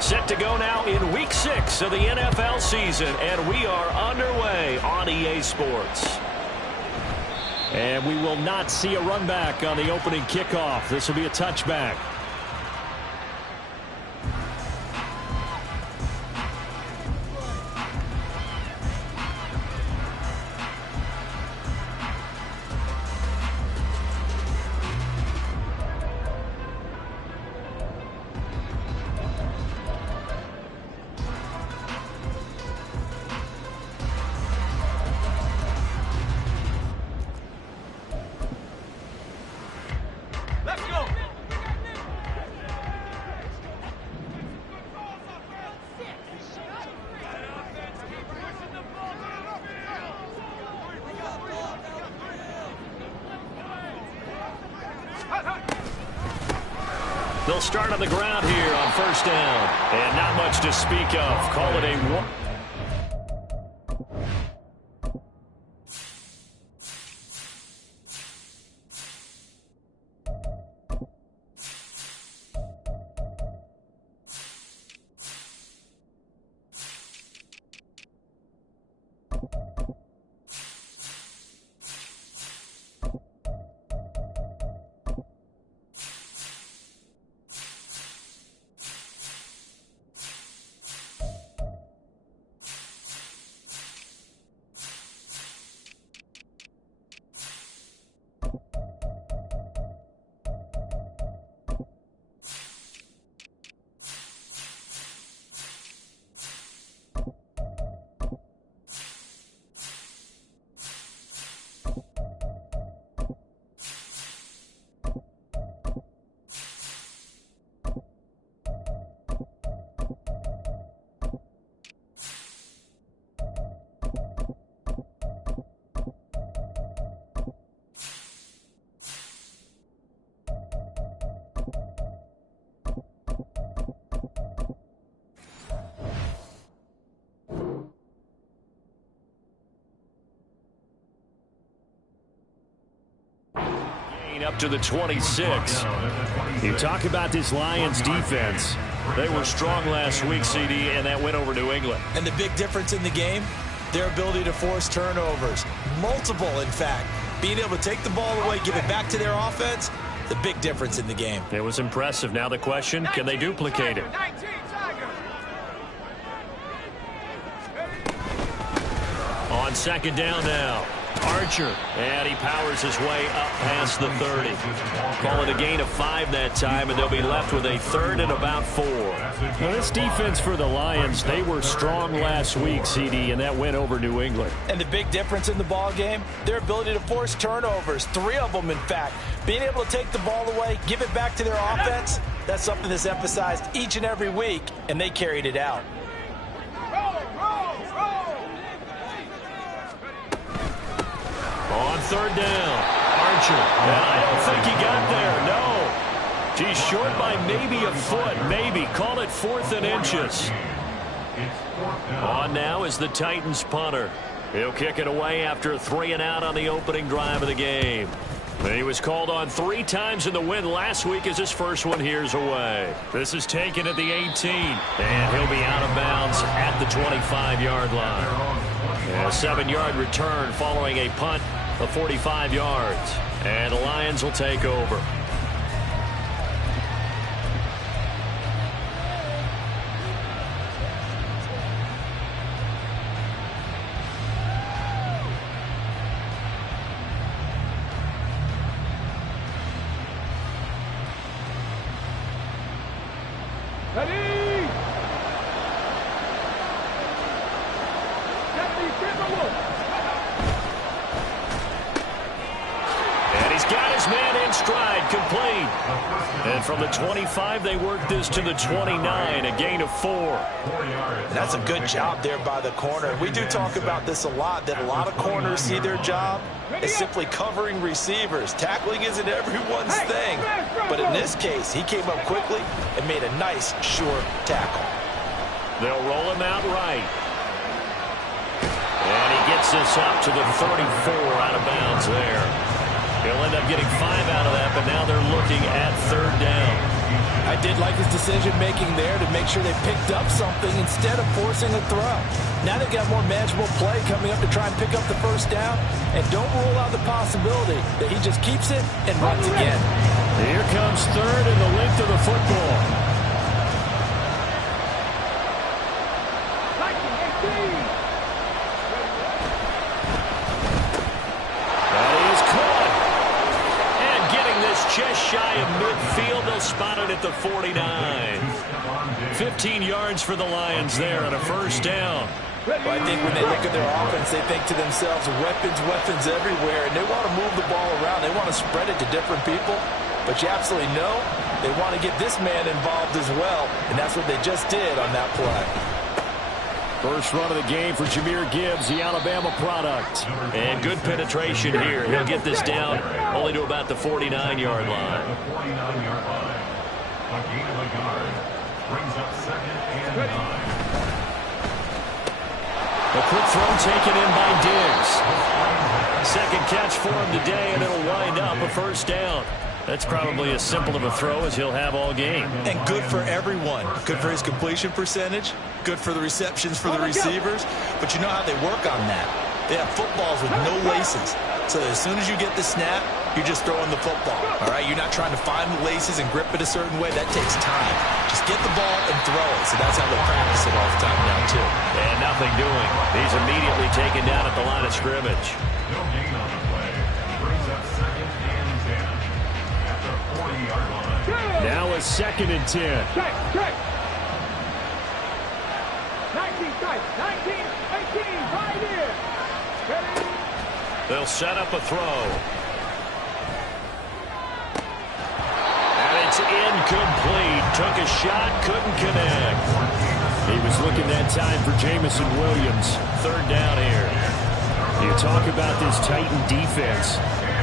Set to go now in Week 6 of the NFL season, and we are underway on EA Sports. And we will not see a run back on the opening kickoff. This will be a touchback. They'll start on the ground here on first down. And not much to speak of. Call it a one. Up to the 26. You talk about this Lions defense. They were strong last week, CD, and that went over New England. And the big difference in the game, their ability to force turnovers. Multiple, in fact. Being able to take the ball away, give it back to their offense, the big difference in the game. It was impressive. Now the question, can they duplicate it? On second down now. Archer, and he powers his way up past the 30. Call it a gain of 5 that time, and they'll be left with a third and about 4. Now, this defense for the Lions, they were strong last week, CD, and that went over New England. And the big difference in the ball game, their ability to force turnovers, 3 of them, in fact. Being able to take the ball away, give it back to their offense, that's something that's emphasized each and every week, and they carried it out. On third down, Archer, and I don't think he got there, no. He's short by maybe a foot, maybe. Call it 4th and inches. On now is the Titans punter. He'll kick it away after a 3 and out on the opening drive of the game. He was called on 3 times in the win last week as his first one here's away. This is taken at the 18, and he'll be out of bounds at the 25-yard line. And a 7-yard return following a punt of 45 yards. And the Lions will take over. And from the 25, they worked this to the 29, a gain of 4. That's a good job there by the corner. We do talk about this a lot, that a lot of corners see their job as simply covering receivers. Tackling isn't everyone's thing. But in this case, he came up quickly and made a nice, sure tackle. They'll roll him out right. And he gets this up to the 34 out of bounds there. He'll end up getting 5 out of that, but now they're looking at third down. I did like his decision-making there to make sure they picked up something instead of forcing a throw. Now they've got more manageable play coming up to try and pick up the first down. And don't rule out the possibility that he just keeps it and runs again. Here comes third and the length of the football. Just shy of midfield. They'll spot it at the 49. 15 yards for the Lions there on a first down. Well, I think when they look at their offense, they think to themselves, weapons everywhere, and they want to move the ball around. They want to spread it to different people. But you absolutely know they want to get this man involved as well, and that's what they just did on that play. First run of the game for Jahmyr Gibbs, the Alabama product. And good penetration here. He'll get this down only to about the 49-yard line. A gain of a yard brings up 2nd and 9. A quick throw taken in by Diggs. Second catch for him today, and it'll wind up a first down. That's probably as simple of a throw as he'll have all game. And good for everyone. Good for his completion percentage. Good for the receptions for the receivers. But you know how they work on that. They have footballs with no laces. So as soon as you get the snap, you're just throwing the football. All right, you're not trying to find the laces and grip it a certain way. That takes time. Just get the ball and throw it. So that's how they practice it all the time now, too. And nothing doing. He's immediately taken down at the line of scrimmage. No gain on the play. Brings up 2nd and 10 at the 40-yard line. Now a 2nd and 10. Check. 19, 18, right here. Ready? They'll set up a throw. And it's incomplete. Took a shot, couldn't connect. He was looking that time for Jamison Williams. Third down here. You talk about this Titan defense.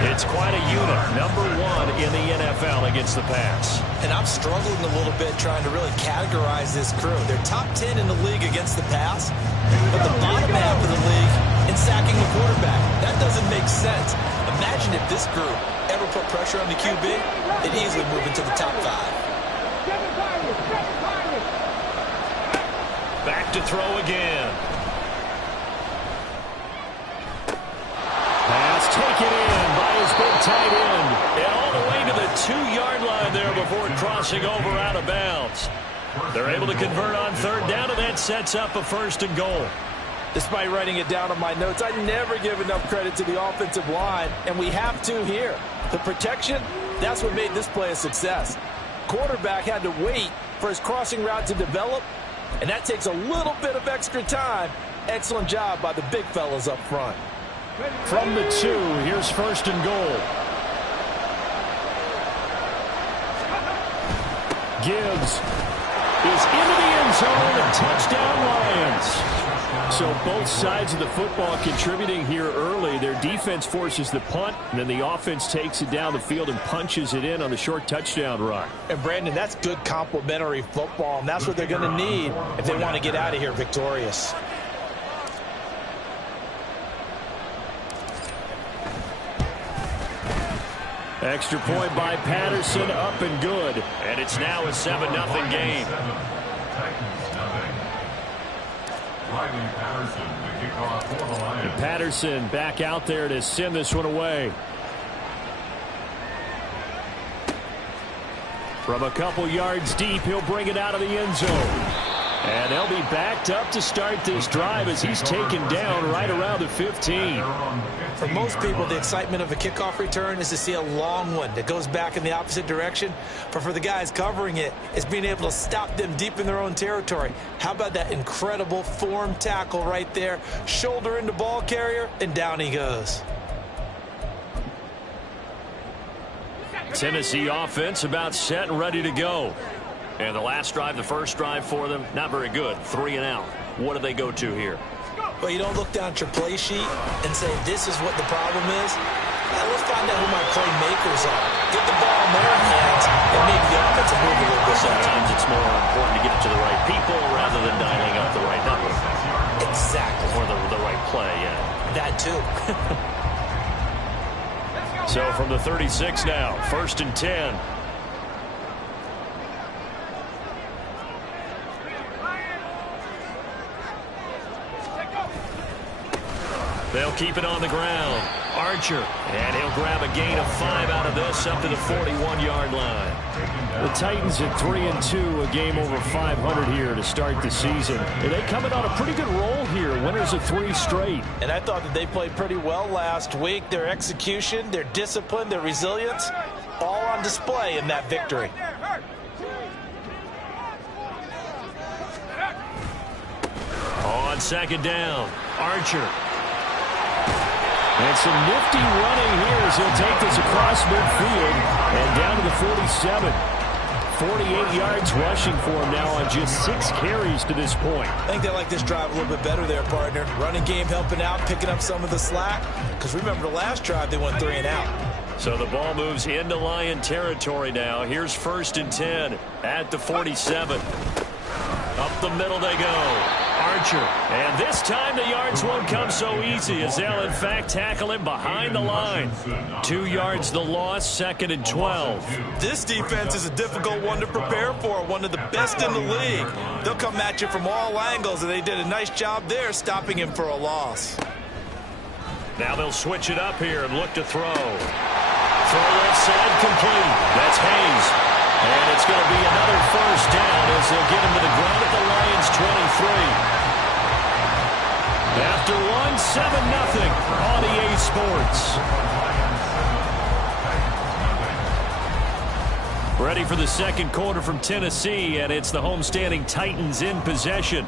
It's quite a unit. Number 1 in the NFL against the pass. And I'm struggling a little bit trying to really categorize this crew. They're top 10 in the league against the pass, but the bottom half of the league in sacking the quarterback. That doesn't make sense. Imagine if this group ever put pressure on the QB, they'd easily move into the top 5. Back to throw again. Pass taken in by his big tight end. And all the way to the 2-yard line there before crossing over out of bounds. They're able to convert on third down, and that sets up a 1st and goal. Despite writing it down on my notes, I never give enough credit to the offensive line, and we have to here. The protection, that's what made this play a success. Quarterback had to wait for his crossing route to develop, and that takes a little bit of extra time. Excellent job by the big fellas up front. From the 2, here's 1st and goal. Gibbs is into the end zone, and touchdown Lions. So both sides of the football contributing here early. Their defense forces the punt, and then the offense takes it down the field and punches it in on the short touchdown run. And Brandon, that's good complementary football, and that's what they're going to need if they want to get out of here victorious. Extra point by Patterson, up and good. And it's now a 7-0 game. And Patterson back out there to send this one away. From a couple yards deep, he'll bring it out of the end zone. And they'll be backed up to start this drive as he's taken down right around the 15. For most people, the excitement of a kickoff return is to see a long one that goes back in the opposite direction. But for the guys covering it, it's being able to stop them deep in their own territory. How about that incredible form tackle right there? Shoulder into ball carrier, and down he goes. Tennessee offense about set and ready to go. And the last drive, the first drive for them, not very good. 3 and out. What do they go to here? Well, you don't look down at your play sheet and say, this is what the problem is. Now, let's find out who my playmakers are. Get the ball in their hands and maybe the offense will move a little bit. Sometimes it's more important to get it to the right people rather than dialing up the right number. Exactly. Or the right play, yeah. That too. So from the 36 now, 1st and 10. They'll keep it on the ground. Archer, and he'll grab a gain of 5 out of this up to the 41-yard line. The Titans at 3-2, a game over 500 here to start the season. And they coming on a pretty good roll here, winners of 3 straight. And I thought that they played pretty well last week. Their execution, their discipline, their resilience, all on display in that victory. On second down, Archer. And some nifty running here as he'll take this across midfield and down to the 47. 48 yards rushing for him now on just 6 carries to this point. I think they like this drive a little bit better there, partner. Running game helping out, picking up some of the slack. Because remember, the last drive they went 3 and out. So the ball moves into Lion territory now. Here's 1st and 10 at the 47. Up the middle they go. Archer. And this time the yards won't come so easy as they'll, in fact, tackle him behind the line. 2 yards the loss, 2nd and 12. This defense is a difficult one to prepare for, one of the best in the league. They'll come at you from all angles, and they did a nice job there stopping him for a loss. Now they'll switch it up here and look to throw. Throw left side complete. That's Hayes. And it's going to be another 1st down as they'll get him to the ground at the Lions' 23. After one, 7-0 on EA Sports. Ready for the second quarter from Tennessee, and it's the homestanding Titans in possession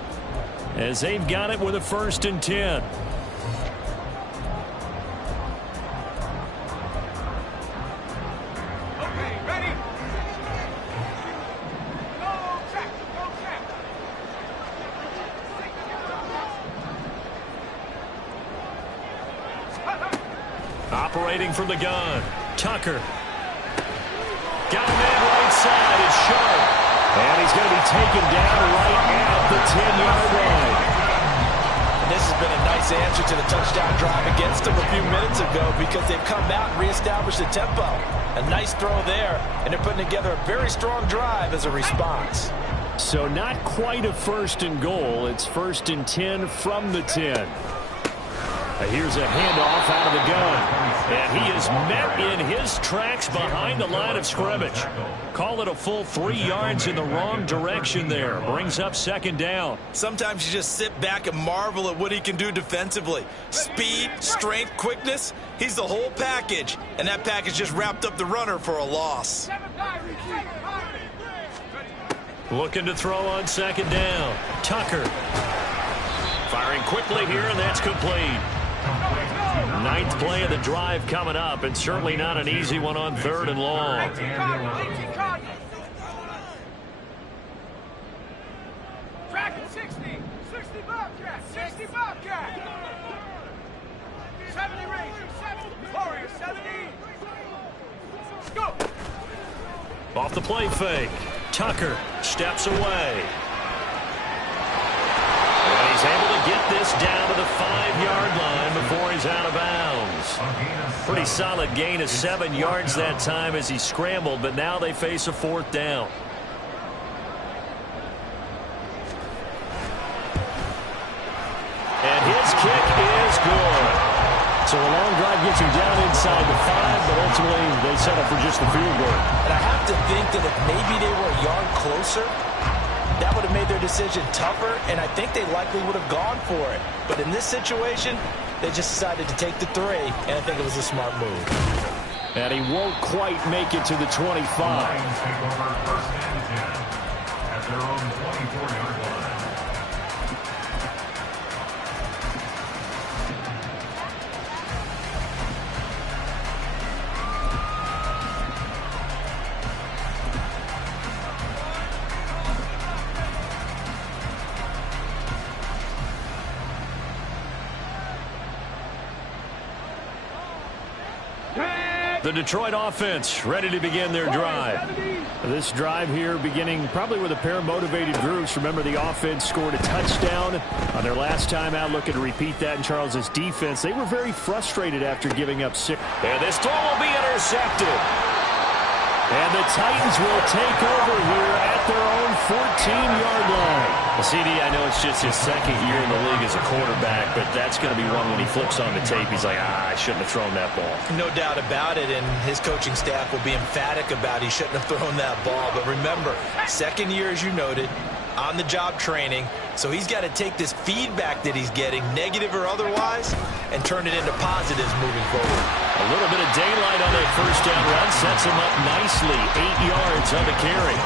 as they've got it with a 1st and 10. Operating from the gun, Tucker. Got a man right side, it's Sharp. And he's going to be taken down right at the 10-yard line. And this has been a nice answer to the touchdown drive against them a few minutes ago because they've come out and reestablished the tempo. A nice throw there, and they're putting together a very strong drive as a response. So not quite a 1st and goal. It's 1st and 10 from the 10. Here's a handoff out of the gun. And he is met in his tracks behind the line of scrimmage. Call it a full 3 yards in the wrong direction there. Brings up 2nd down. Sometimes you just sit back and marvel at what he can do defensively. Speed, strength, quickness. He's the whole package. And that package just wrapped up the runner for a loss. Looking to throw on 2nd down. Tucker. Firing quickly here, and that's complete. 9th play of the drive coming up, and certainly not an easy one on 3rd and long. Track at 60. 60 Bobcat. 60 Bobcat. 70 Ranger. 70. Warrior 70. Go. Off the play fake. Tucker steps away. And he's able to get this down to the 5-yard line before he's out of bounds. Pretty solid gain of 7 yards that time as he scrambled, but now they face a 4th down. And his kick is good. So a long drive gets him down inside the 5, but ultimately they settle for just the field goal. And I have to think that if maybe they were a yard closer, that would have made their decision tougher, and I think they likely would have gone for it. But in this situation, they just decided to take the 3, and I think it was a smart move. And he won't quite make it to the 25. Lions take over 1st and 10 at their own 24-yard line. The Detroit offense ready to begin their drive. This drive here beginning probably with a pair of motivated groups. Remember, the offense scored a touchdown on their last time out. Looking to repeat that in Charles's defense. They were very frustrated after giving up 6. And this throw will be intercepted. And the Titans will take over here at their own 14-yard line. Well, CD, I know it's just his second year in the league as a quarterback, but that's going to be one when he flips on the tape. He's like, I shouldn't have thrown that ball. No doubt about it, and his coaching staff will be emphatic about he shouldn't have thrown that ball. But remember, second year, as you noted, on-the-job training, so he's got to take this feedback that he's getting, negative or otherwise, and turn it into positives moving forward. A little bit of daylight on that first down run sets him up nicely. 8 yards on the carry.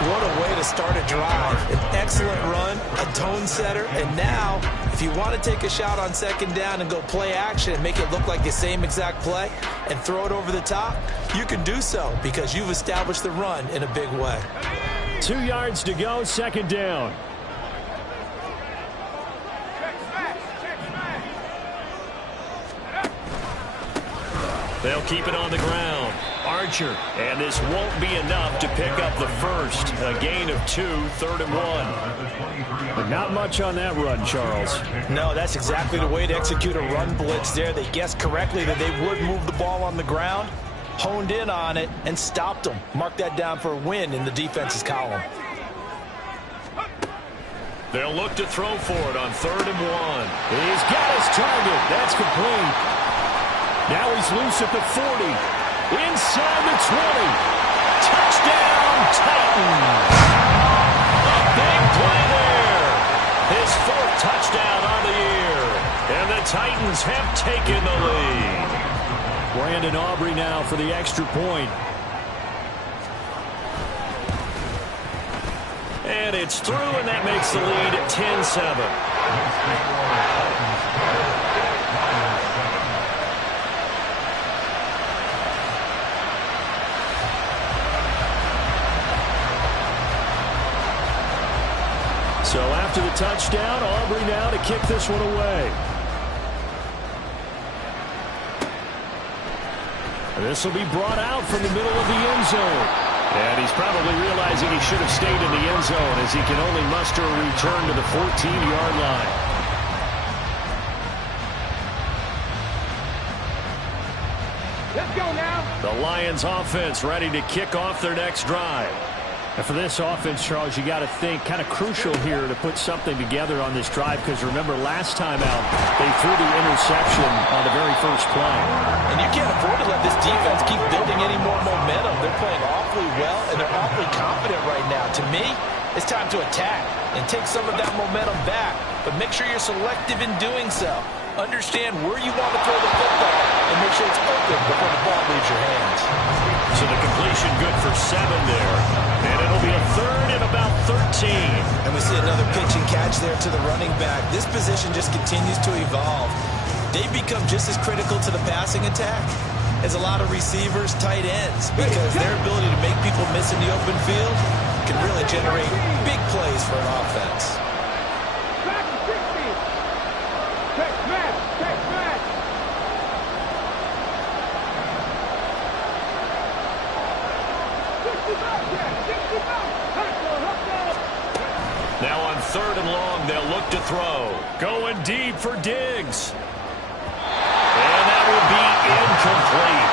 What a way to start a drive. An excellent run, a tone setter, and now, if you want to take a shot on second down and go play action and make it look like the same exact play and throw it over the top, you can do so because you've established the run in a big way. 2 yards to go, second down. They'll keep it on the ground. Archer, and this won't be enough to pick up the first. A gain of 2, 3rd and 1. But not much on that run, Charles. No, that's exactly the way to execute a run blitz there. They guessed correctly that they would move the ball on the ground, honed in on it, and stopped them. Mark that down for a win in the defense's column. They'll look to throw for it on 3rd and 1. He's got his target. That's complete. Now he's loose at the 40. Inside the 20. Touchdown, Titans. A big play there. His 4th touchdown on the year. And the Titans have taken the lead. Brandon Aubrey now for the extra point. And it's through, and that makes the lead 10-7. So after the touchdown, Aubrey now to kick this one away. This will be brought out from the middle of the end zone. And he's probably realizing he should have stayed in the end zone as he can only muster a return to the 14-yard line. Let's go now. The Lions offense ready to kick off their next drive. And for this offense, Charles, you got to think kind of crucial here to put something together on this drive, because remember last time out they threw the interception on the very first play. And you can't afford to let this defense keep building any more momentum. They're playing awfully well, and they're awfully confident right now. To me, it's time to attack and take some of that momentum back, but make sure you're selective in doing so. Understand where you want to throw the football and make sure it's open before the ball leaves your hands. So the completion good for 7 there. And it'll be a 3rd and about 13. And we see another pitch and catch there to the running back. This position just continues to evolve. They become just as critical to the passing attack as a lot of receivers, tight ends, because their ability to make people miss in the open field can really generate big plays for an offense. Now on 3rd and long, they'll look to throw. Going deep for Diggs. And that will be incomplete.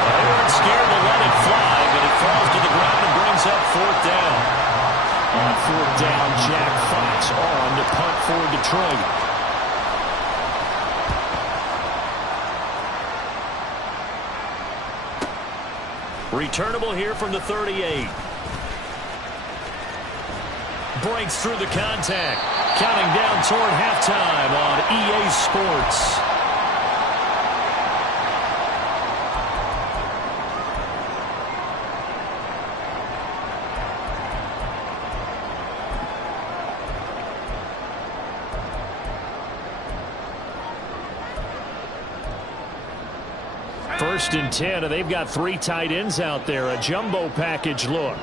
They weren't scared to let it fly, but it falls to the ground and brings up 4th down. On 4th down, Jack Fox on to punt for Detroit. Returnable here from the 38. Breaks through the contact. Counting down toward halftime on EA Sports. First and 10, and they've got 3 tight ends out there. A jumbo package look.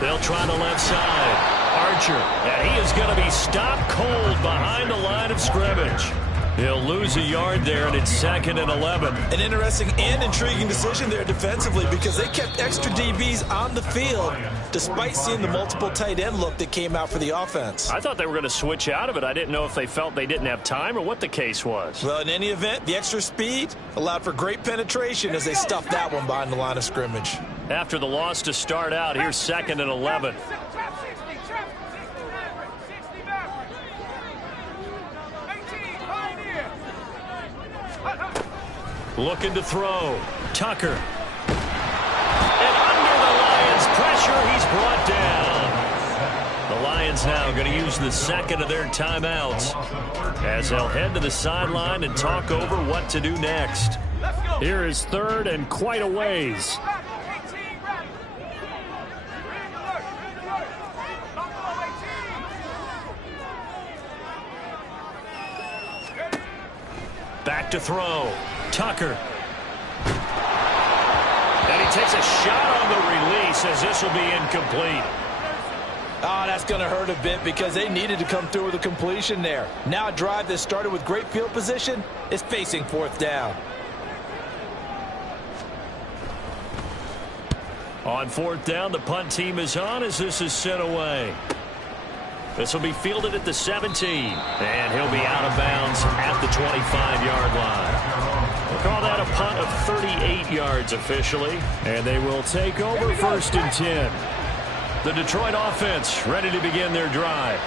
They'll try the left side. Archer, and he is going to be stopped cold behind the line of scrimmage. He'll lose a yard there, and it's 2nd and 11. An interesting and intriguing decision there defensively because they kept extra DBs on the field despite seeing the multiple tight end look that came out for the offense. I thought they were going to switch out of it. I didn't know if they felt they didn't have time or what the case was. Well, in any event, the extra speed allowed for great penetration as they stuffed that one behind the line of scrimmage. After the loss to start out, here's 2nd and 11. Trap 60, trap 60 backward. 18, pioneer. Looking to throw. Tucker. And under the Lions' pressure, he's brought down. The Lions now going to use the 2nd of their timeouts as they'll head to the sideline and talk over what to do next. Here is 3rd and quite a ways. Back to throw. Tucker. And he takes a shot on the release as this will be incomplete. Oh, that's going to hurt a bit because they needed to come through with a completion there. Now a drive that started with great field position is facing 4th down. On 4th down, the punt team is on as this is sent away. This will be fielded at the 17, and he'll be out of bounds at the 25-yard line. We'll call that a punt of 38 yards officially, and they will take over 1st and 10. The Detroit offense ready to begin their drive.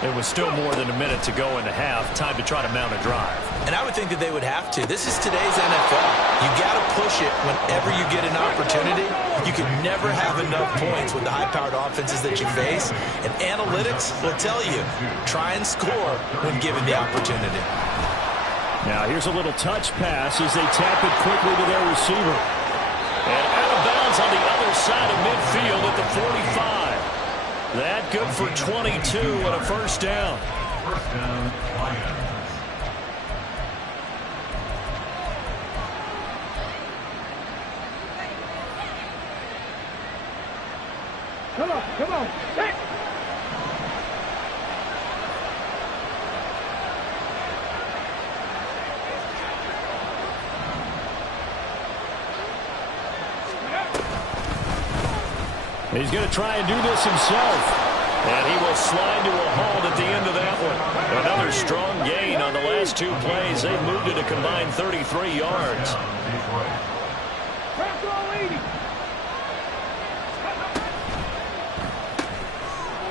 It was still more than a minute to go in the half. Time to try to mount a drive. And I would think that they would have to. This is today's NFL. You got to push it whenever you get an opportunity. You can never have enough points with the high-powered offenses that you face. And analytics will tell you, try and score when given the opportunity. Now here's a little touch pass as they tap it quickly to their receiver. And out of bounds on the other side of midfield at the 45. That good for 22 and a 1st down. 1st down, Lions. Come on. Hey. He's going to try and do this himself. And he will slide to a halt at the end of that one. Another strong gain on the last 2 plays. They've moved it a combined 33 yards.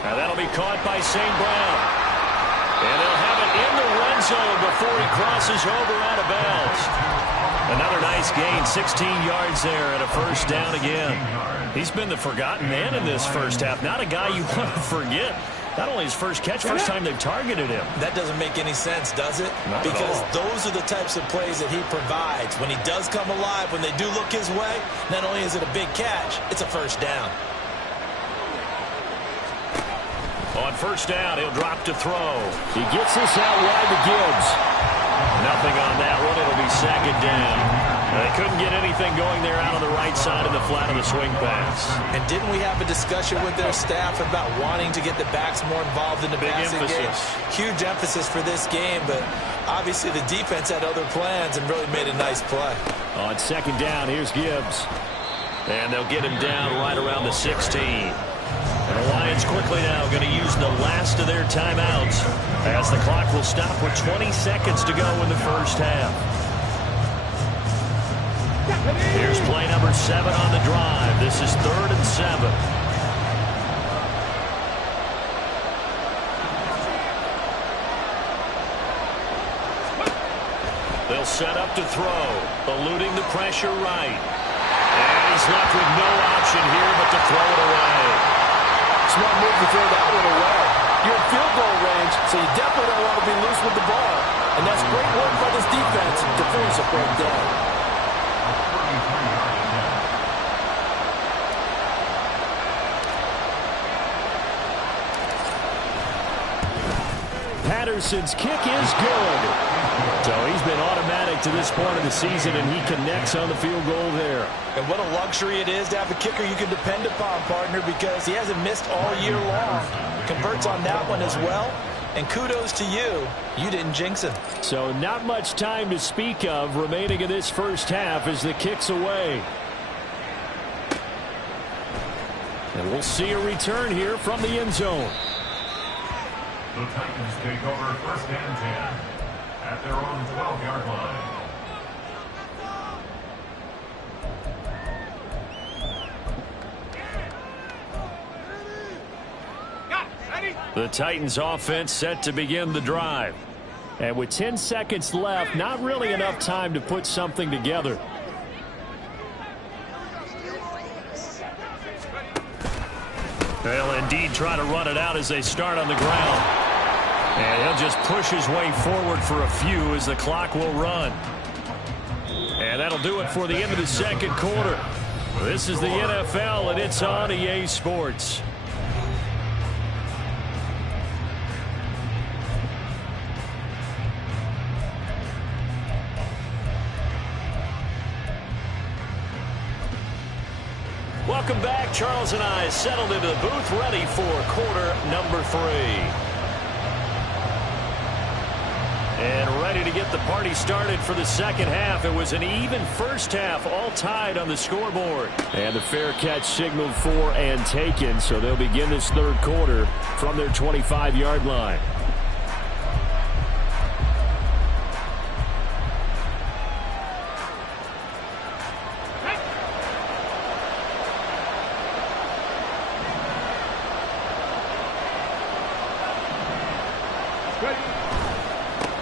Now that'll be caught by St. Brown. And they'll have it in the red zone before he crosses over out of bounds. Another nice gain, 16 yards there and a 1st down again. He's been the forgotten man in this 1st half. Not a guy you want to forget. Not only his first catch, first time they've targeted him. That doesn't make any sense, does it? Not because those are the types of plays that he provides. When he does come alive, when they do look his way, not only is it a big catch, it's a 1st down. On 1st down, he'll drop to throw. He gets this out wide to Gibbs. Nothing on that one. It'll be 2nd down. They couldn't get anything going there out on the right side of the flat of the swing pass. And didn't we have a discussion with their staff about wanting to get the backs more involved in the passing game? Huge emphasis for this game, but obviously the defense had other plans and really made a nice play. On 2nd down, here's Gibbs. And they'll get him down right around the 16. And the Lions quickly now going to use the last of their timeouts as the clock will stop with 20 seconds to go in the 1st half. Here's play number 7 on the drive. This is 3rd and 7. They'll set up to throw, eluding the pressure right. And he's left with no option here but to throw it away. Smart move to throw that one away. You're in field goal range, so you definitely don't want to be loose with the ball. And that's great work by this defense to force a 4th down. Patterson's kick is good. So he's been automatic to this point of the season, and he connects on the field goal there. And what a luxury it is to have a kicker you can depend upon, partner, because he hasn't missed all year long. Converts on that one as well. And kudos to you. You didn't jinx him. So not much time to speak of remaining in this first half as the kick's away. And we'll see a return here from the end zone. The Titans take over 1st and 10 at their own 12-yard line. The Titans offense set to begin the drive. And with 10 seconds left, not really enough time to put something together. They'll indeed try to run it out as they start on the ground. And he'll just push his way forward for a few as the clock will run. And that'll do it for the end of the second quarter. This is the NFL, and it's on EA Sports. Welcome back. Charles and I settled into the booth, ready for quarter number 3. And ready to get the party started for the second half. It was an even first half, all tied on the scoreboard. And the fair catch signaled for and taken, so they'll begin this third quarter from their 25-yard line.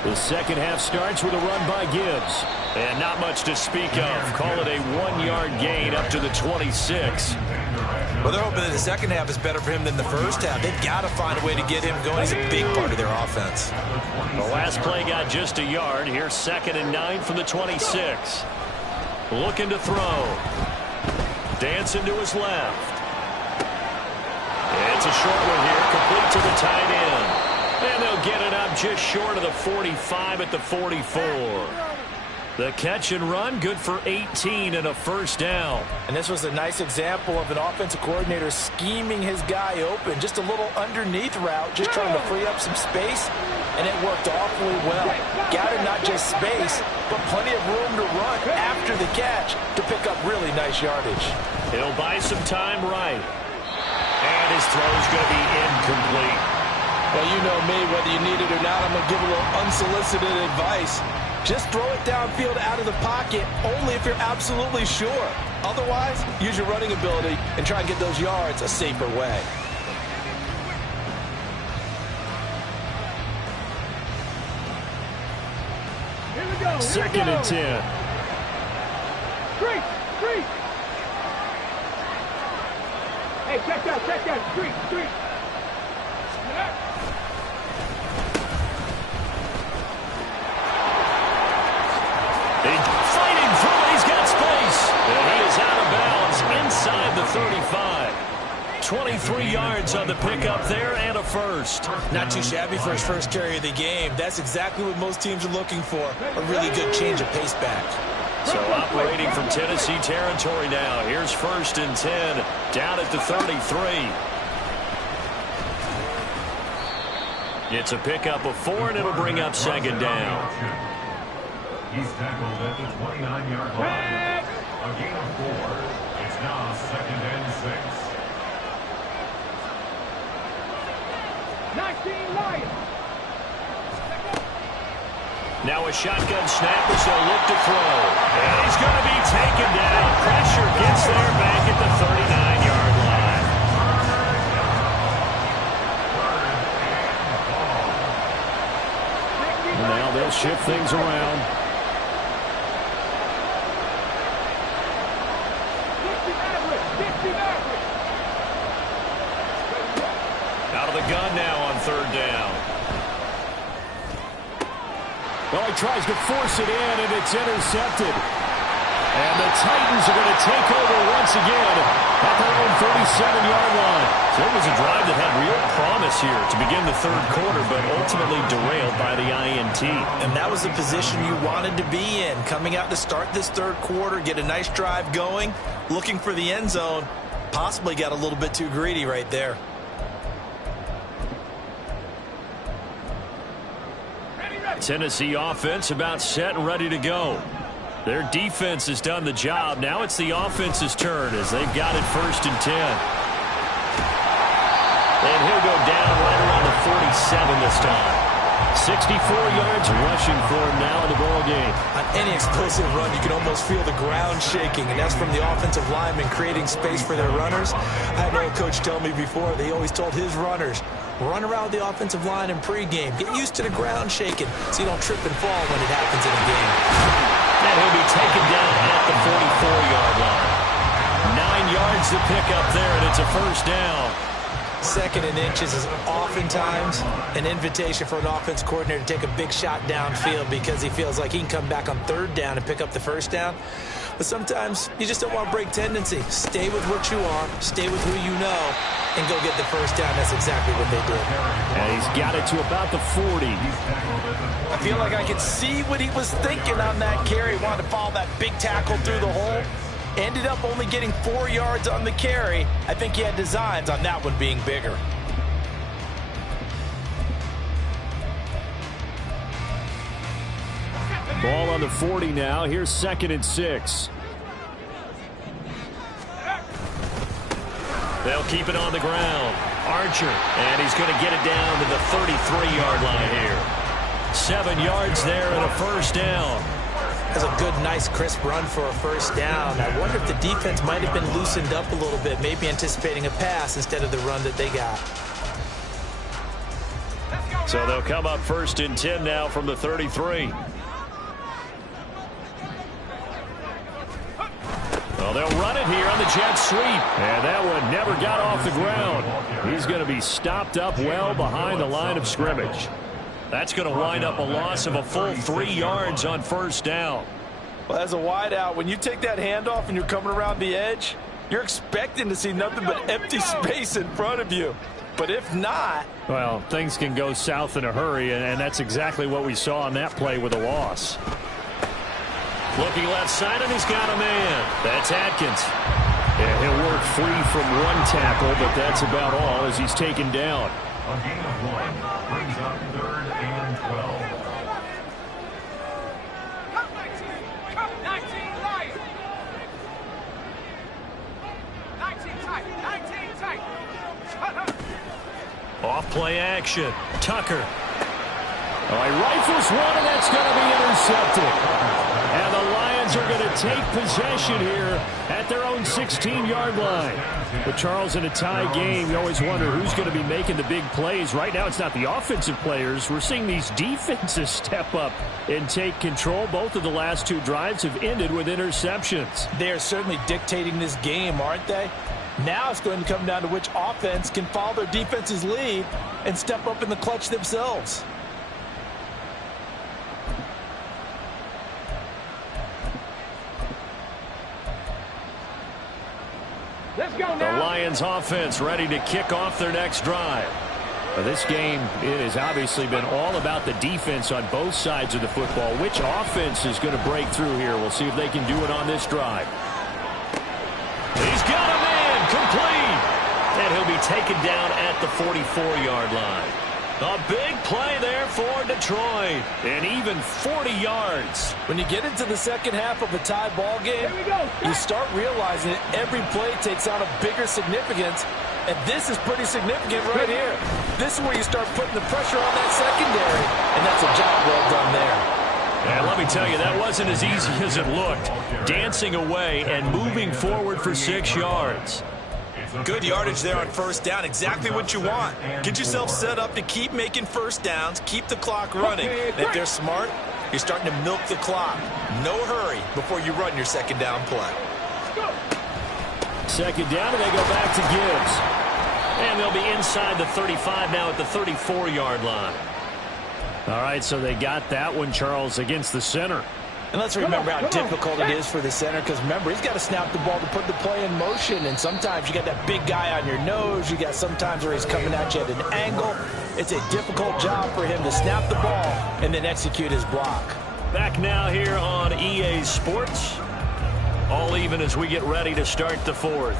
The second half starts with a run by Gibbs. And not much to speak of. Call it a 1-yard gain up to the 26. Well, they're hoping that the second half is better for him than the first half. They've got to find a way to get him going. He's a big part of their offense. The last play got just a yard. Here's 2nd and 9 from the 26. Looking to throw. Dancing to his left. It's a short one here, complete to the tight end. And they'll get it up just short of the 45 at the 44. The catch and run, good for 18 and a first down. And this was a nice example of an offensive coordinator scheming his guy open. Just a little underneath route, just trying to free up some space. And it worked awfully well. Gathered not just space, but plenty of room to run after the catch to pick up really nice yardage. He'll buy some time right. And his throw's going to be incomplete. Well, you know me, whether you need it or not, I'm going to give a little unsolicited advice. Just throw it downfield out of the pocket, only if you're absolutely sure. Otherwise, use your running ability and try and get those yards a safer way. Here we go. 2nd and 10. Street. Hey, check that. Street. Fighting through it. He's got space. And he is out of bounds inside the 35. 23 yards on the pickup there and a first. Not too shabby for his first carry of the game. That's exactly what most teams are looking for. A really good change of pace back. So operating from Tennessee territory now. Here's 1st and 10 down at the 33. It's a pickup of 4, and it'll bring up 2nd down. He's tackled at the 29-yard line. A gain of 4. It's now 2nd and 6. 19 Lions. Now a shotgun snap as they'll look to throw. And he's going to be taken down. Pressure gets there back at the 39-yard line. And now they'll shift things around. Out of the gun now on 3rd down. Well, he tries to force it in, and it's intercepted. And the Titans are going to take over once again at their own 37-yard line. So it was a drive that had real promise here to begin the third quarter, but ultimately derailed by the INT. And that was the position you wanted to be in. Coming out to start this third quarter, get a nice drive going, looking for the end zone. Possibly got a little bit too greedy right there. Tennessee offense about set and ready to go. Their defense has done the job. Now it's the offense's turn as they've got it 1st and 10. And he'll go down right around the 47 this time. 64 yards rushing for him now in the ball game. On any explosive run, you can almost feel the ground shaking, and that's from the offensive linemen creating space for their runners. I had an old coach tell me before, they always told his runners, run around the offensive line in pregame. Get used to the ground shaking so you don't trip and fall when it happens in a game. And he'll be taken down at the 44-yard line. 9 yards to pick up there, and it's a 1st down. 2nd and inches is oftentimes an invitation for an offense coordinator to take a big shot downfield because he feels like he can come back on 3rd down and pick up the 1st down. But sometimes you just don't want to break tendency. Stay with what you are, stay with who you know, and go get the 1st down. That's exactly what they did. And he's got it to about the 40. I feel like I could see what he was thinking on that carry. He wanted to follow that big tackle through the hole. Ended up only getting 4 yards on the carry. I think he had designs on that one being bigger. Ball on the 40 now. Here's 2nd and 6. They'll keep it on the ground. Archer, and he's going to get it down to the 33-yard line here. 7 yards there and a 1st down. That's a good, nice, crisp run for a 1st down. I wonder if the defense might have been loosened up a little bit, maybe anticipating a pass instead of the run that they got. So they'll come up 1st and 10 now from the 33. Well, they'll run it here on the jet sweep. And that one never got off the ground. He's going to be stopped up well behind the line of scrimmage. That's going to wind up a loss of a full 3 yards on 1st down. Well, as a wideout, when you take that handoff and you're coming around the edge, you're expecting to see nothing but empty space in front of you. But if not... well, things can go south in a hurry, and that's exactly what we saw on that play with a loss. Looking left side, and he's got a man. That's Atkins. Yeah, he'll work free from one tackle, but that's about all as he's taken down. A gain of 1 brings up 3rd and 12. Come 19. Come 19 Lions. 19 tight. 19 tight. Off play action. Tucker. Oh, he rifles one, and that's going to be intercepted. And the Lions are going to take possession here at their own 16-yard line. With Charles in a tie game, you always wonder who's going to be making the big plays. Right now, it's not the offensive players. We're seeing these defenses step up and take control. Both of the last 2 drives have ended with interceptions. They are certainly dictating this game, aren't they? Now it's going to come down to which offense can follow their defense's lead and step up in the clutch themselves. Let's go The now. Lions offense ready to kick off their next drive. This game, it has obviously been all about the defense on both sides of the football. Which offense is going to break through here? We'll see if they can do it on this drive. He's got a man complete. And he'll be taken down at the 44-yard line. A big play there for Detroit. And even 40 yards. When you get into the second half of a tie ball game, you start realizing that every play takes on a bigger significance. And this is pretty significant right here. This is where you start putting the pressure on that secondary. And that's a job well done there. And let me tell you, that wasn't as easy as it looked. Dancing away and moving forward for 6 yards. Good yardage there on 1st down. Exactly what you want. Get yourself set up to keep making 1st downs, keep the clock running. And if they're smart, you're starting to milk the clock. No hurry before you run your 2nd down play. 2nd down, and they go back to Gibbs. And they'll be inside the 35 now at the 34-yard line. All right, so they got that one, Charles, against the center. And let's remember how difficult it is for the center, because remember, he's got to snap the ball to put the play in motion, and sometimes you got that big guy on your nose. You got sometimes where he's coming at you at an angle. It's a difficult job for him to snap the ball and then execute his block. Back now here on EA Sports. All even as we get ready to start the 4th.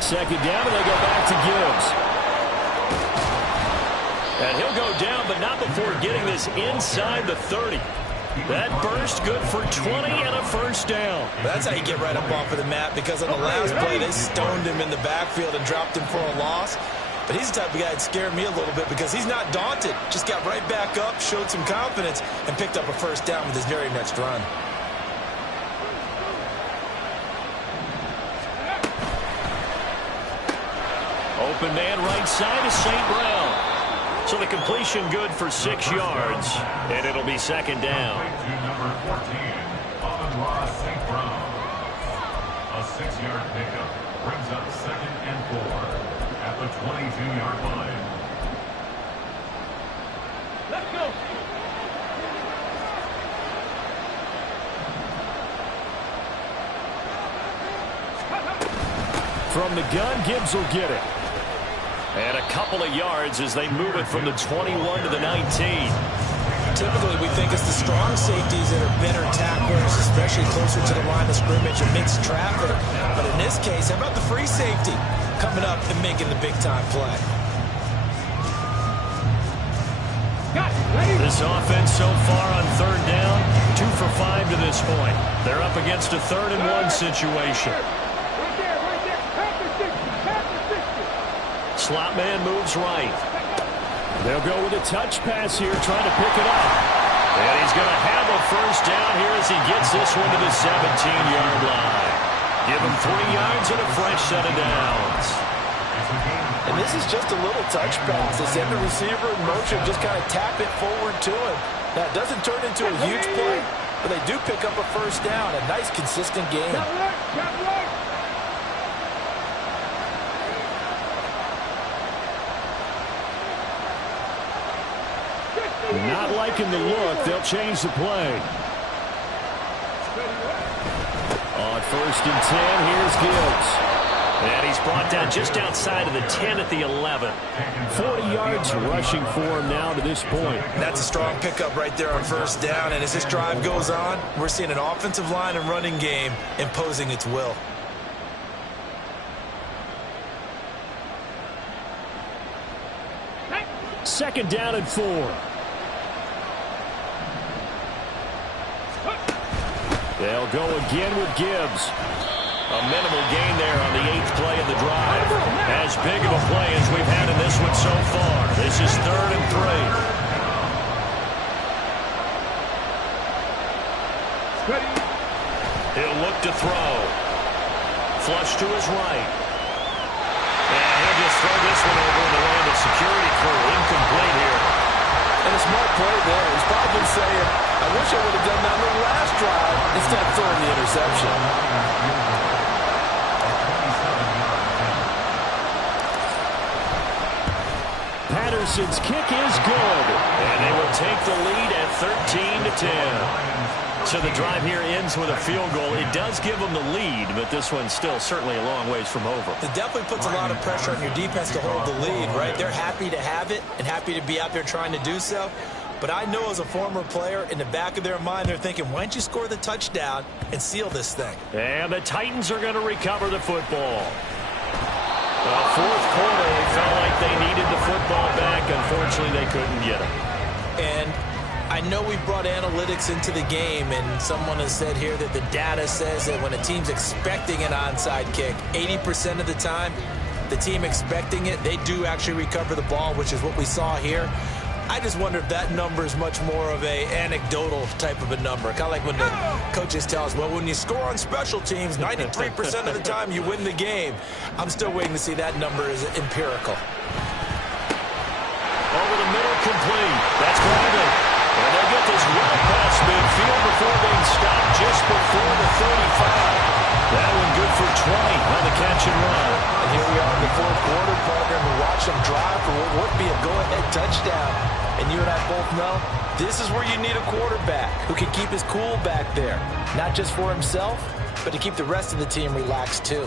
Second down, and they go back to Gibbs. And he'll go down, but not before getting this inside the 30. That burst good for 20 and a first down. That's how you get right up off of the mat, because on the last play, they stoned him in the backfield and dropped him for a loss. But he's the type of guy that scared me a little bit because he's not daunted. Just got right back up, showed some confidence, and picked up a first down with his very next run. Open man right side is St. Brown. So the completion good for 6 yards, and it'll be second down. Number 14, St. Brown. A 6-yard pickup brings up 2nd and 4 at the 22-yard line. Let's go. From the gun, Gibbs will get it. And a couple of yards as they move it from the 21 to the 19. Typically, we think it's the strong safeties that are better tacklers, especially closer to the line of scrimmage and mixed traffic. But in this case, how about the free safety coming up and making the big-time play? This offense so far on third down, 2 for 5 to this point. They're up against a 3rd and 1 situation. Slot man moves right. They'll go with a touch pass here, trying to pick it up. And he's going to have a first down here as he gets this one to the 17-yard line. Give him 3 yards and a fresh set of downs. And this is just a little touch pass. They send the receiver in motion, just kind of tap it forward to him. Now, it doesn't turn into a huge play, but they do pick up a first down. A nice, consistent game. Not liking the look. They'll change the play. On 1st and 10, here's Gibbs. And he's brought down just outside of the 10 at the 11. 40 yards rushing for him now to this point. That's a strong pickup right there on first down. And as this drive goes on, we're seeing an offensive line and running game imposing its will. Second down and 4. They'll go again with Gibbs. A minimal gain there on the 8th play of the drive. As big of a play as we've had in this one so far. This is 3rd and 3. He'll look to throw. Flush to his right. And he'll just throw this one over in the way of the security crew. Incomplete here. And a smart play there. He's probably saying, I wish I would have done that on the last drive instead of throwing the interception. Patterson's kick is good. And they will take the lead at 13-10. So the drive here ends with a field goal. It does give them the lead, but this one's still certainly a long ways from over. It definitely puts a lot of pressure on your defense to hold the lead, right? They're happy to have it and happy to be out there trying to do so. But I know as a former player, in the back of their mind, they're thinking, why don't you score the touchdown and seal this thing? And the Titans are going to recover the football. The 4th quarter, they felt like they needed the football back. Unfortunately, they couldn't get it. And I know we brought analytics into the game, and someone has said here that the data says that when a team's expecting an onside kick, 80% of the time, the team expecting it, they do actually recover the ball, which is what we saw here. I just wonder if that number is much more of a anecdotal type of a number. Kind of like when the coaches tell us, well, when you score on special teams, 93% of the time you win the game. I'm still waiting to see that number is empirical. Over the middle, complete. That's Glavin. And they get this well past midfield before being stopped just before the 35. That one good for 20 on the catch and run. And here we are in the 4th quarter, partner, and we watch them drive for what would be a go-ahead touchdown. And you and I both know this is where you need a quarterback who can keep his cool back there. Not just for himself, but to keep the rest of the team relaxed too.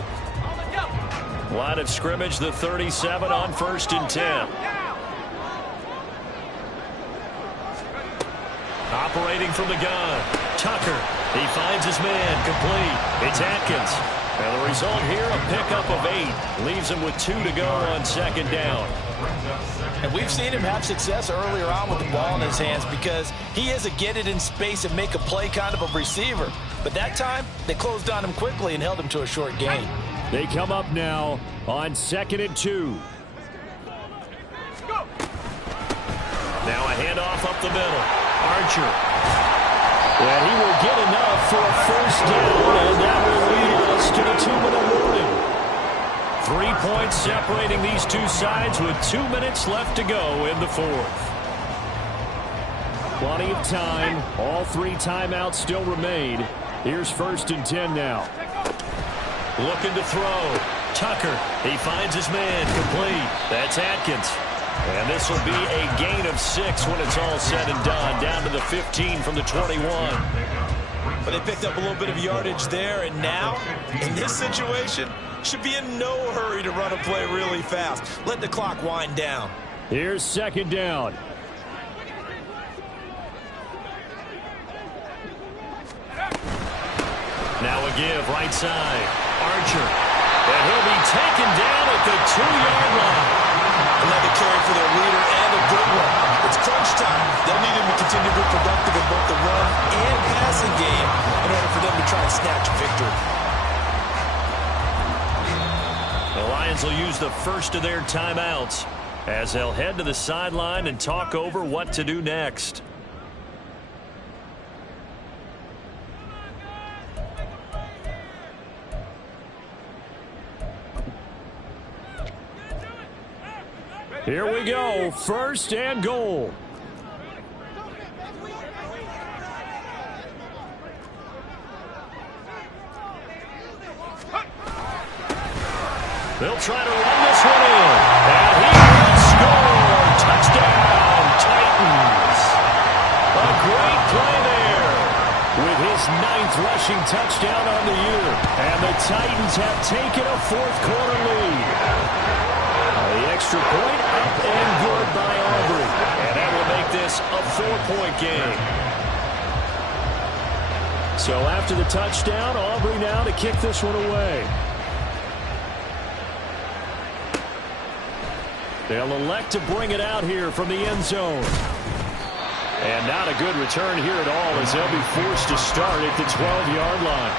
Line of scrimmage, the 37 on 1st and 10. Operating from the gun, Tucker. He finds his man, complete. It's Atkins. And the result here, a pickup of 8. Leaves him with 2 to go on second down. And we've seen him have success earlier on with the ball in his hands because he is a get it in space and make a play kind of a receiver. But that time, they closed on him quickly and held him to a short gain. They come up now on 2nd and 2. Now a handoff up the middle. Archer. And he will get enough for a first down, and that will lead us to the 2-minute warning. 3 points separating these two sides with 2 minutes left to go in the fourth. Plenty of time. All 3 timeouts still remain. Here's 1st and 10 now. Looking to throw. Tucker. He finds his man. Complete. That's Atkins. And this will be a gain of 6 when it's all said and done. Down to the 15 from the 21. But they picked up a little bit of yardage there, and now, in this situation, should be in no hurry to run a play really fast. Let the clock wind down. Here's 2nd down. Now a give, right side. Archer. And he'll be taken down at the 2-yard line. Another carry for their leader, and a good one. It's crunch time. They'll need him to continue to be productive in both the run and passing game in order for them to try and snatch a victory. The Lions will use the first of their timeouts as they'll head to the sideline and talk over what to do next. Here we go, 1st and goal. They'll try to run this one in. And he will score. Touchdown, Titans. A great play there with his 9th rushing touchdown on the year. And the Titans have taken a 4th-quarter lead. The extra point up and good by Aubrey. And that will make this a 4-point game. So after the touchdown, Aubrey now to kick this one away. They'll elect to bring it out here from the end zone. And not a good return here at all as they'll be forced to start at the 12-yard line.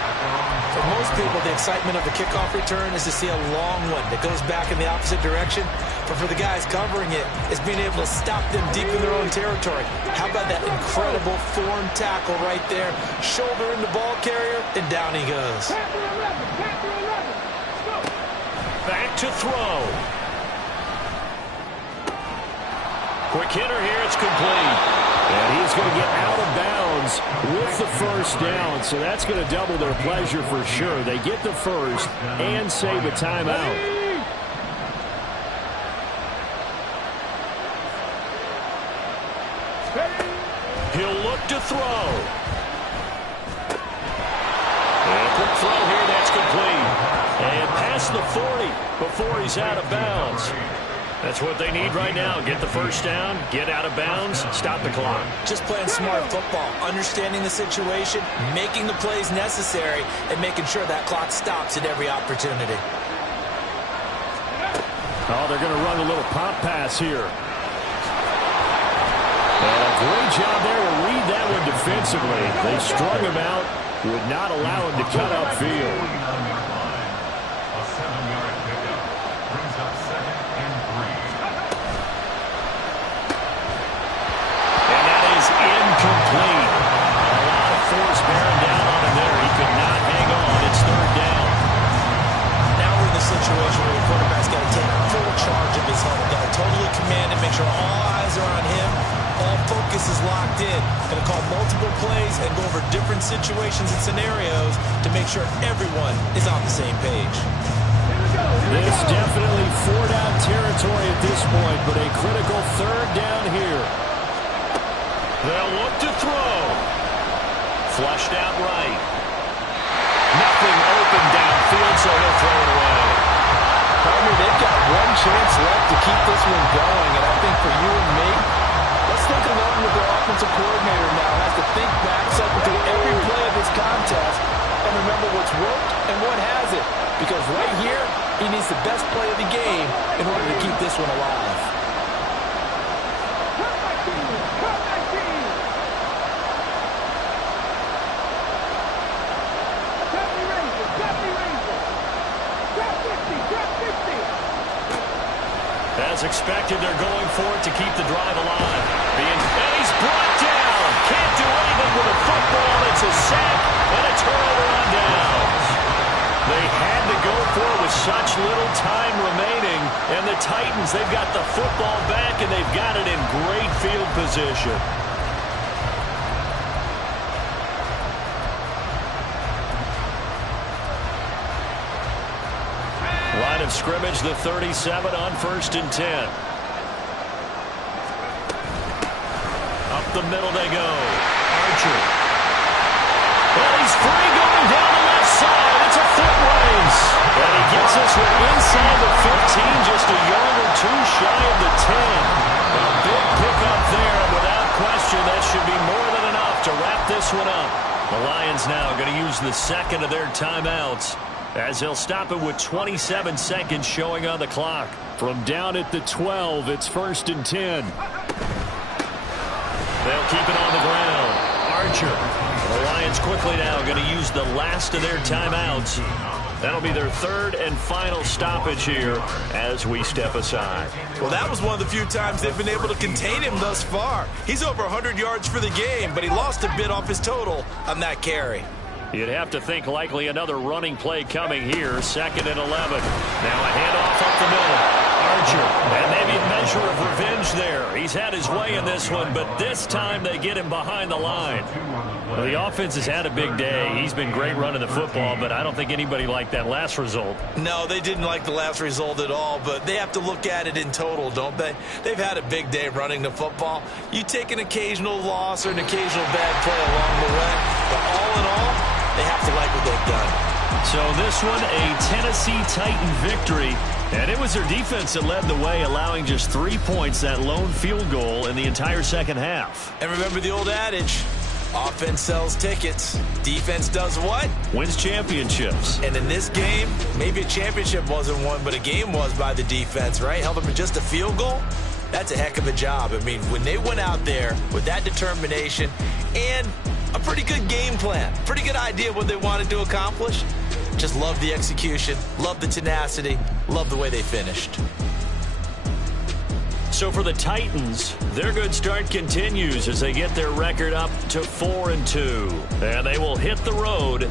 For most people, the excitement of the kickoff return is to see a long one that goes back in the opposite direction. But for the guys covering it, it's being able to stop them deep in their own territory. How about that incredible form tackle right there? Shoulder in the ball carrier, and down he goes. Back to throw. Quick hitter here, it's complete. And he's going to get out of bounds with the first down, so that's going to double their pleasure for sure. They get the first and save a timeout. He'll look to throw. And a quick throw here, that's complete. And past the 40 before he's out of bounds. That's what they need right now. Get the first down, get out of bounds, stop the clock. Just playing smart football, understanding the situation, making the plays necessary, and making sure that clock stops at every opportunity. Oh, they're going to run a little pop pass here. And a great job there to read that one defensively. They strung him out, would not allow him to cut upfield. Incomplete. A lot of force bearing down on him there. He could not hang on. It's 3rd down. Now we're in the situation where the quarterback's got to take full charge of his huddle. Got to totally command it, make sure all eyes are on him. All focus is locked in. Going to call multiple plays and go over different situations and scenarios to make sure everyone is on the same page. This definitely 4-down territory at this point, but a critical 3rd down here. They'll look to throw. Flushed out right. Nothing open downfield, so he'll throw it away. Partner, they've got one chance left to keep this one going, and I think for you and me, let's think along with their offensive coordinator now. Has to think back, cycle through every play of this contest, and remember what's worked and what hasn't. because right here, he needs the best play of the game in order to keep this one alive. As expected, they're going for it to keep the drive alive. And he's brought down. Can't do anything with a football. It's a sack and a turnover on downs. They had to go for it with such little time remaining. And the Titans, they've got the football back, and they've got it in great field position. Line of scrimmage, the 37 on 1st and 10. Up the middle they go. Archer. Well, he's free going down the left side. It's a foot race. And he gets us inside the 15, just a yard or two shy of the 10. A big pickup there, and without question, that should be more than enough to wrap this one up. The Lions now going to use the second of their timeouts, as they'll stop it with 27 seconds showing on the clock. From down at the 12, it's 1st and 10. They'll keep it on the ground. Archer. The Lions quickly now going to use the last of their timeouts. That'll be their third and final stoppage here as we step aside. Well, that was one of the few times they've been able to contain him thus far. He's over 100 yards for the game, but he lost a bit off his total on that carry. You'd have to think likely another running play coming here. 2nd and 11. Now a handoff up the middle. Archer. And maybe a measure of revenge there. He's had his way in this one, but this time they get him behind the line. Well, the offense has had a big day. He's been great running the football, but I don't think anybody liked that last result. No, they didn't like the last result at all, but they have to look at it in total, don't they? They've had a big day running the football. You take an occasional loss or an occasional bad play along the way, but all in all, they have to like what they've done. So this one, a Tennessee Titan victory. And it was their defense that led the way, allowing just 3 points, that lone field goal in the entire second half. And remember the old adage, offense sells tickets. Defense does what? Wins championships. And in this game, maybe a championship wasn't won, but a game was by the defense, right? Held them to just a field goal. That's a heck of a job. I mean, when they went out there with that determination and a pretty good game plan, pretty good idea what they wanted to accomplish, just love the execution, love the tenacity, love the way they finished. So for the Titans, their good start continues as they get their record up to 4-2. And they will hit the road